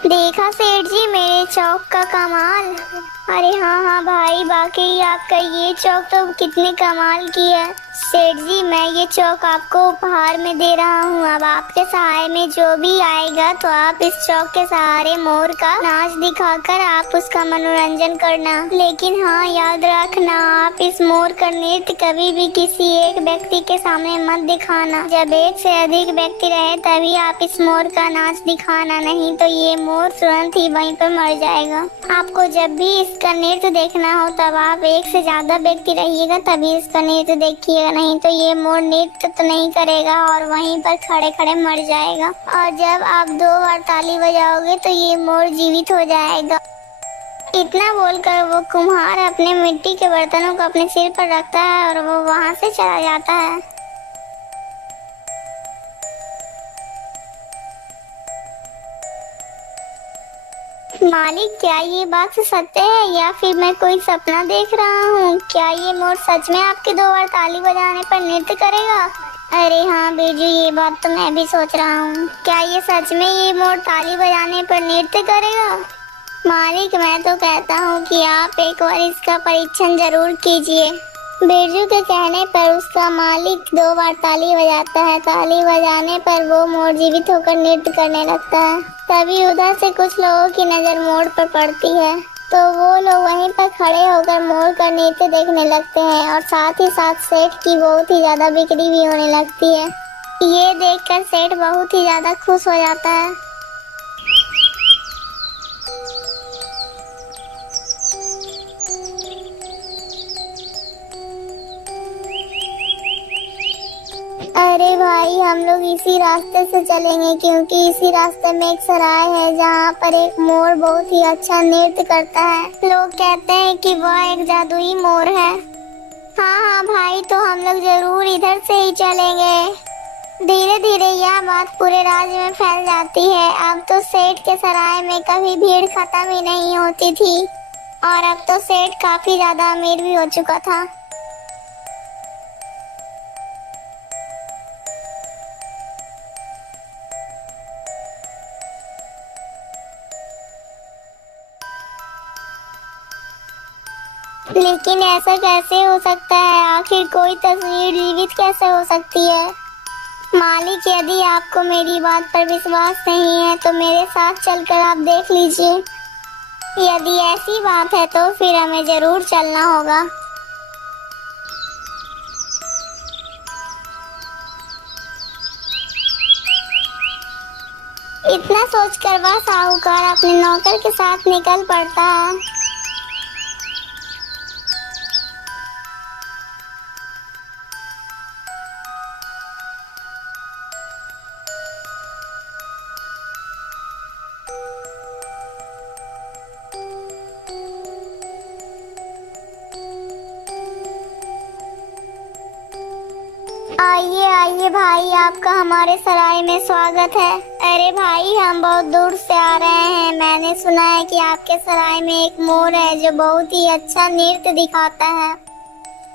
देखा सेठ जी मेरे चौक का कमाल। अरे हाँ हाँ भाई, वाकई आपका ये चौक तो कितने कमाल की है। सेठ जी मैं ये चौक आपको उपहार में दे रहा हूँ। अब आपके सहाय में जो भी आएगा तो आप इस चौक के सहारे मोर का नाच दिखाकर आप उसका मनोरंजन करना। लेकिन हाँ याद रखना, आप इस मोर का नृत्य कभी भी किसी एक व्यक्ति के सामने मत दिखाना। जब एक से अधिक व्यक्ति रहे तभी आप इस मोर का नाच दिखाना, नहीं तो ये मोर तुरंत ही वहीं पर मर जाएगा। आपको जब भी इसका नृत्य देखना हो तब आप एक से ज्यादा व्यक्ति रहिएगा तभी इसका नृत्य देखिएगा, नहीं तो ये मोर नृत्य तो नहीं करेगा और वहीं पर खड़े खड़े मर जाएगा। और जब आप 2 बार ताली बजाओगे तो ये मोर जीवित हो जाएगा। इतना बोलकर वो कुम्हार अपने मिट्टी के बर्तनों को अपने सिर पर रखता है और वो वहां से चला जाता है। मालिक, क्या ये बात सत्य है या फिर मैं कोई सपना देख रहा हूँ? क्या ये मोर सच में आपके 2 बार ताली बजाने पर नृत्य करेगा? अरे हाँ बिरजू, ये बात तो मैं भी सोच रहा हूँ। क्या ये सच में ये मोर ताली बजाने पर नृत्य करेगा? मालिक, मैं तो कहता हूँ कि आप एक बार इसका परीक्षण जरूर कीजिए। बिरजू के कहने पर उसका मालिक 2 बार ताली बजाता है। ताली बजाने पर वो मोर जीवित होकर नृत्य करने लगता है। तभी उधर से कुछ लोगों की नजर मोर पर पड़ती है तो वो लोग वहीं पर खड़े होकर मोर का नृत्य देखने लगते हैं और साथ ही साथ सेठ की बहुत ही ज्यादा बिक्री भी होने लगती है। ये देखकर सेठ बहुत ही ज्यादा खुश हो जाता है। अरे भाई, हम लोग इसी रास्ते से चलेंगे क्योंकि इसी रास्ते में एक सराय है जहाँ पर एक मोर बहुत ही अच्छा नृत्य करता है। लोग कहते हैं कि वह एक जादुई मोर है। हाँ हाँ भाई, तो हम लोग जरूर इधर से ही चलेंगे। धीरे धीरे यह बात पूरे राज्य में फैल जाती है। अब तो सेठ के सराय में कभी भीड़ खत्म ही नहीं होती थी और अब तो सेठ काफी ज्यादा अमीर भी हो चुका था। लेकिन ऐसा कैसे हो सकता है? आखिर कोई तस्वीर जीवित कैसे हो सकती है? मालिक, यदि आपको मेरी बात पर विश्वास नहीं है तो मेरे साथ चलकर आप देख लीजिए। यदि ऐसी बात है तो फिर हमें जरूर चलना होगा। इतना सोचकर वह साहूकार अपने नौकर के साथ निकल पड़ता है। आइए आइए भाई, आपका हमारे सराय में स्वागत है। अरे भाई, हम बहुत दूर से आ रहे हैं। मैंने सुना है कि आपके सराय में एक मोर है जो बहुत ही अच्छा नृत्य दिखाता है।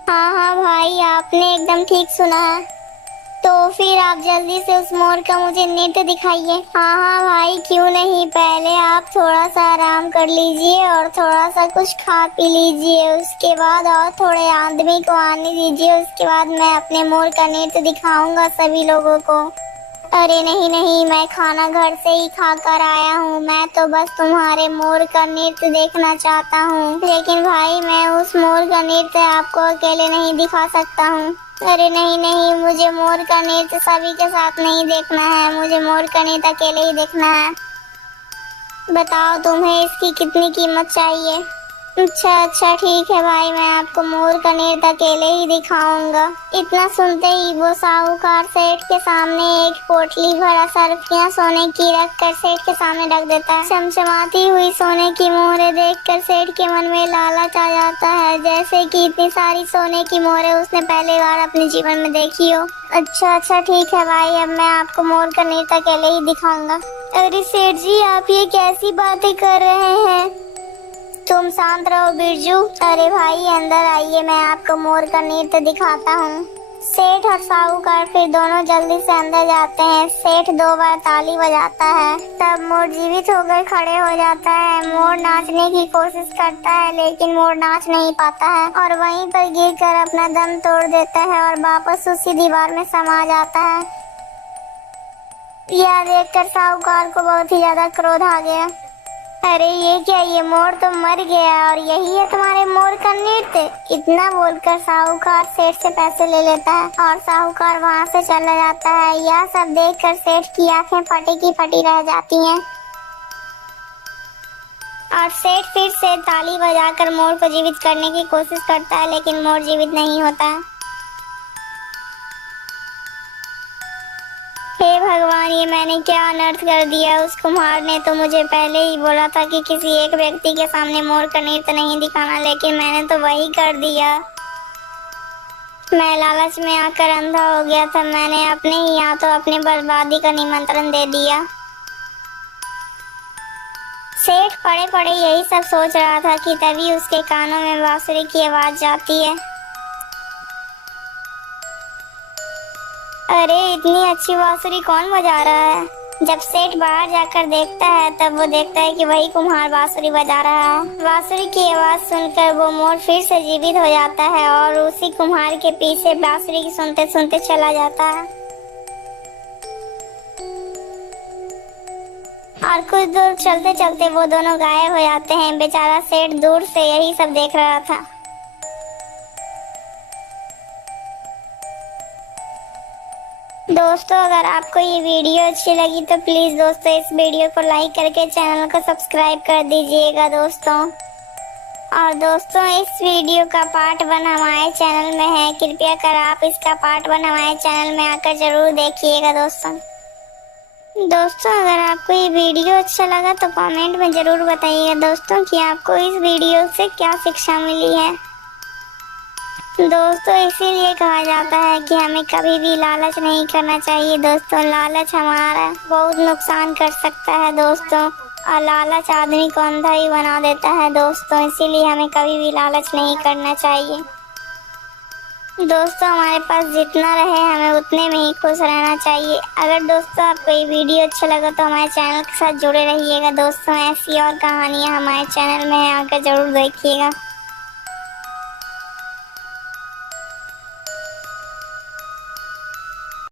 हाँ हाँ भाई, आपने एकदम ठीक सुना है। तो फिर आप जल्दी से उस मोर का मुझे नृत्य दिखाइए। हाँ हाँ भाई, क्यों नहीं। पहले आप थोड़ा सा आराम कर लीजिए और थोड़ा सा कुछ खा पी लीजिए। उसके बाद और थोड़े आदमी को आने दीजिए। उसके बाद मैं अपने मोर का नृत्य दिखाऊंगा सभी लोगों को। अरे नहीं नहीं, मैं खाना घर से ही खा कर आया हूँ। मैं तो बस तुम्हारे मोर का नृत्य देखना चाहता हूँ। लेकिन भाई, मैं उस मोर का नृत्य आपको अकेले नहीं दिखा सकता हूँ। अरे नहीं नहीं, मुझे मोर का नृत्य सभी के साथ नहीं देखना है। मुझे मोर का नृत्य अकेले ही देखना है। बताओ तुम्हें इसकी कितनी कीमत चाहिए? अच्छा ठीक है भाई, मैं आपको मोर का नृत्य अकेले ही दिखाऊंगा। इतना सुनते ही वो साहूकार सेठ के सामने एक पोटली भरा सर्फियां सोने की रख कर सेठ के सामने रख देता है। चमचमाती हुई सोने की मोहरें देखकर सेठ के मन में लालच आ जाता है, जैसे कि इतनी सारी सोने की मोहरें उसने पहली बार अपने जीवन में देखी हो। अच्छा ठीक है भाई, अब मैं आपको मोर का नृत्य अकेले ही दिखाऊंगा। अरे सेठ जी, आप ये कैसी बातें कर रहे हैं? तुम शांत रहो बिरजू। अरे भाई, अंदर आइए, मैं आपको मोर का नृत्य दिखाता हूँ। सेठ और साहूकार फिर दोनों जल्दी से अंदर जाते हैं। सेठ 2 बार ताली बजाता है, तब मोर जीवित होकर खड़े हो जाता है। मोर नाचने की कोशिश करता है लेकिन मोर नाच नहीं पाता है और वहीं पर गिरकर अपना दम तोड़ देता है और वापस उसी दीवार में समा जाता है। यह देखकर साहूकार को बहुत ही ज्यादा क्रोध आ गया। अरे ये क्या, ये मोर तो मर गया और यही है तुम्हारे मोर का नृत्य। इतना बोलकर साहूकार सेठ से पैसे ले लेता है और साहूकार वहाँ से चला जाता है। यह सब देखकर सेठ की आंखें फटी की फटी रह जाती हैं और सेठ फिर से ताली बजाकर मोर को जीवित करने की कोशिश करता है लेकिन मोर जीवित नहीं होता। हे भगवान, ये मैंने क्या अनर्थ कर दिया। उस कुम्हार ने तो मुझे पहले ही बोला था कि किसी एक व्यक्ति के सामने मोर का नृत्य नहीं दिखाना, लेकिन मैंने तो वही कर दिया। मैं लालच में आकर अंधा हो गया था। मैंने अपने ही हाथों अपनी बर्बादी का निमंत्रण दे दिया। सेठ पड़े पड़े यही सब सोच रहा था कि तभी उसके कानों में बांसुरी की आवाज जाती है। अरे इतनी अच्छी बांसुरी कौन बजा रहा है? जब सेठ बाहर जाकर देखता है तब वो देखता है कि वही कुम्हार बांसुरी बजा रहा है। बांसुरी की आवाज सुनकर वो मोर फिर से जीवित हो जाता है और उसी कुम्हार के पीछे बांसुरी सुनते सुनते चला जाता है और कुछ दूर चलते चलते वो दोनों गायब हो जाते हैं। बेचारा सेठ दूर से यही सब देख रहा था। दोस्तों, अगर आपको ये वीडियो अच्छी लगी तो प्लीज़ दोस्तों इस वीडियो को लाइक करके चैनल को सब्सक्राइब कर दीजिएगा दोस्तों। और दोस्तों, इस वीडियो का पार्ट 1 हमारे चैनल में है। कृपया कर आप इसका पार्ट 1 हमारे चैनल में आकर जरूर देखिएगा दोस्तों। अगर आपको ये वीडियो अच्छा लगा तो कमेंट में ज़रूर बताइएगा दोस्तों कि आपको इस वीडियो से क्या शिक्षा मिली है। दोस्तों, इसीलिए कहा जाता है कि हमें कभी भी लालच नहीं करना चाहिए दोस्तों। लालच हमारा बहुत नुकसान कर सकता है दोस्तों और लालच आदमी को अंधा ही बना देता है दोस्तों। इसीलिए हमें कभी भी लालच नहीं करना चाहिए दोस्तों। हमारे पास जितना रहे हमें उतने में ही खुश रहना चाहिए। अगर दोस्तों आपको ये वीडियो अच्छा लगा तो हमारे चैनल के साथ जुड़े रहिएगा दोस्तों। ऐसी और कहानियाँ हमारे चैनल में है, आकर जरूर देखिएगा।